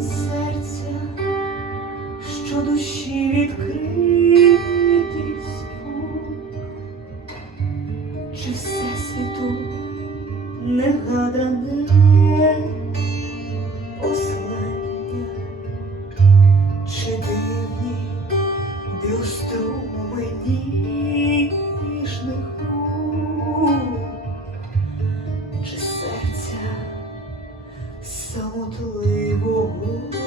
серця, що душі відкритий спокій, чи все світу негадане послання, чи дивні біострумені ніжних чи серця самотливого.